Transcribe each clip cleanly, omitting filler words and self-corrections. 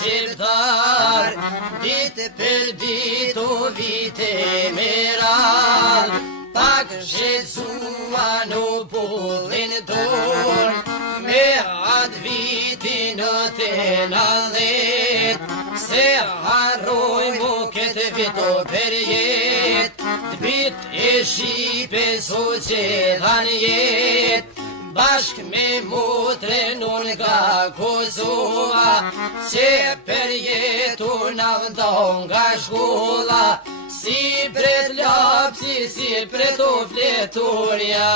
shqiptar, ditë për ditë o vite me radhë, pak shqetsua në pullin dorë, me atë vitin në të nëllet, se harroj mu këtë vito për jet, të bit e Shqipe so që dhan jet, bashk me motre nun nga Kosova, që për jetu na vdon nga shkolla, si pret lapsi, si pret o fleturja.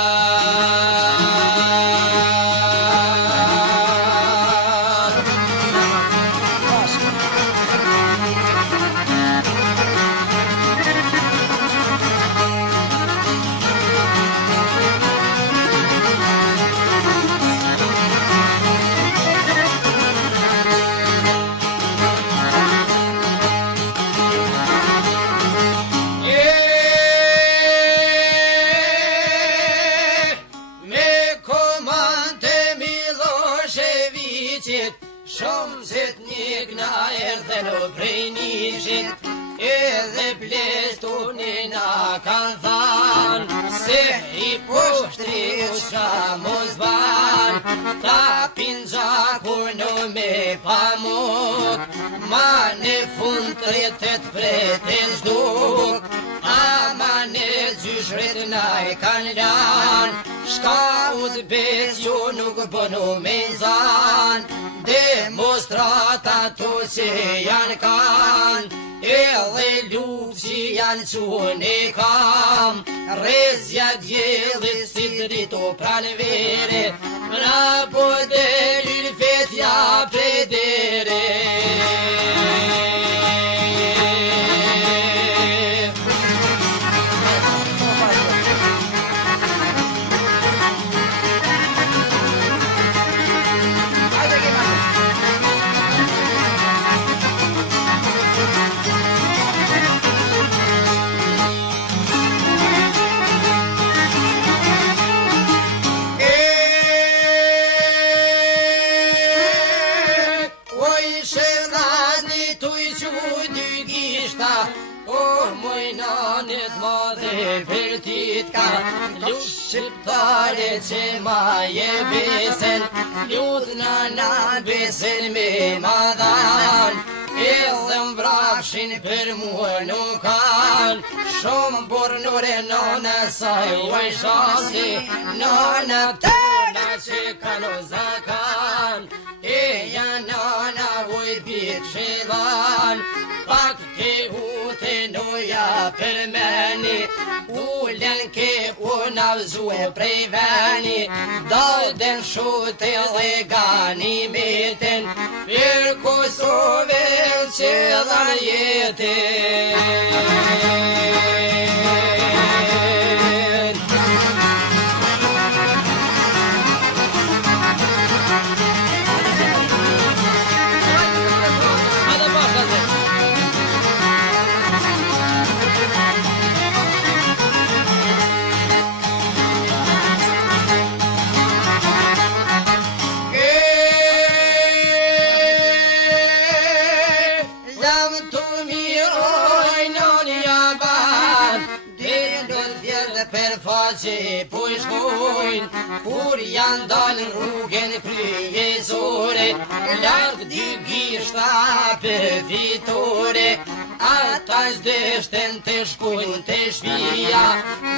Shumë zetnik na erdhe në prej nishit, edhe plestunin a kanë than, se i poshtrit shamos ban, ta pinxakur në me pamuk, ma në fund të rjetet pretën shduk, ama në gjyshret na e kanë lan, shka u të bes ju nuk bënu me zan, demonstrata to që janë kanë, edhe lup që janë qune kam, rezja djelit si drito pranë vere, na po delin fetja predere. Shqiptare që ma je besen, ljudna na besen me madhan, edhe mbrapshin për mua nuk kan, shumë bornore nona saj uaj shasi, nona tëna që kanë o zakan, e janë nona uj bit shivan, pak ke ute noja për meni, ulen ke unavzue prej veni, dalden shute dhe gani meten, për Kosove që dhan jetin. Që po i shkojnë, kur janë dalë rrugën kryesore, larg dy gishta për fitore, ata s'deshten të shkojnë të shpia,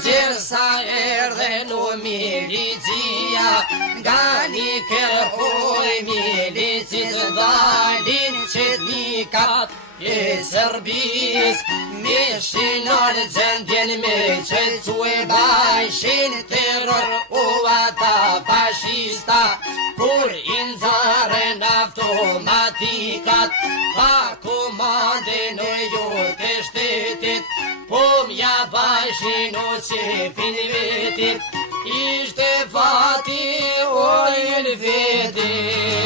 gjersa erdhe në milicia, nga një kërhoj milicis dalin qetnikat e Serbis, me shinar gjendjen me qëtësu e bajshin terror u ata fashista, kur inzaren automatikat, pa komande në jo të shtetit, po mja bajshin o qefin vetit, ishte fati o në vetit.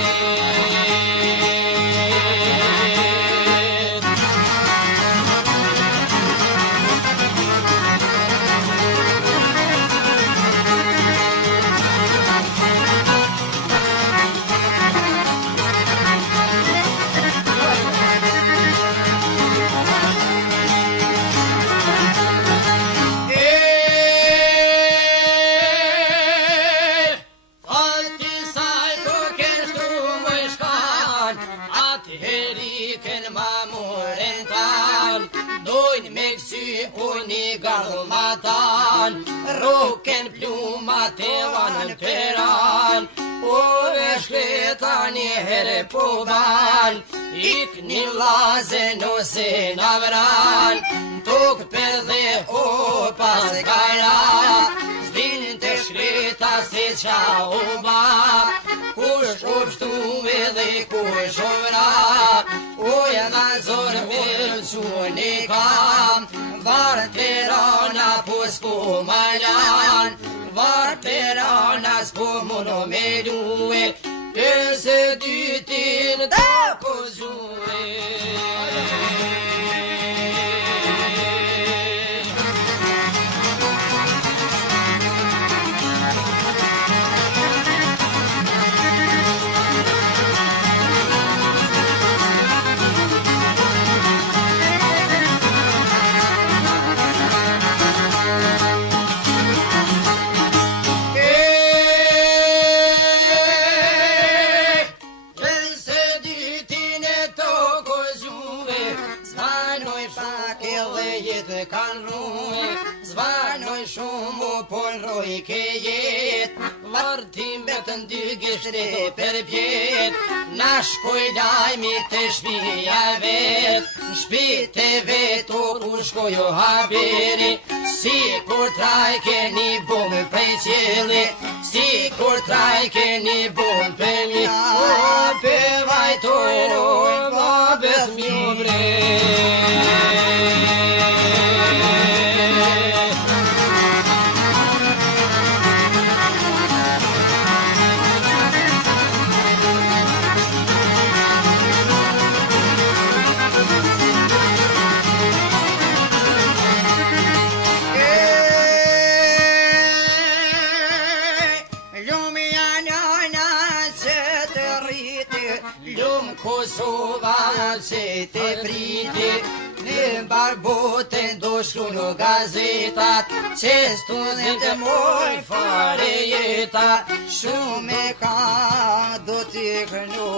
ban, roken plumat e vanën peran, o e shkleta një herë po ban, ik një laze nëse në vran, tok për dhe o pas gara, zdin të shkleta se qa o ba, kush o pështu edhe kush o vra, o e dha zor me lëqun e kam, varë të rana po s'po malan, varë të rana s'po muno me luë, pëse dytin da po zhuë. Zvanoj shumë po nroj ke jet, vartim betën dy gishtre për pjet, na shkoj lajmi të shpija vet, në shpit e vet o kur shkojo haberi, si kur traj keni bom prej qeli, si kur traj keni bom për mi, o pe vajtojno babet mi bre. Kosova që të priti, në barbote do shku në gazetat, që student të moj fare jeta, shume ka do t'i kënu.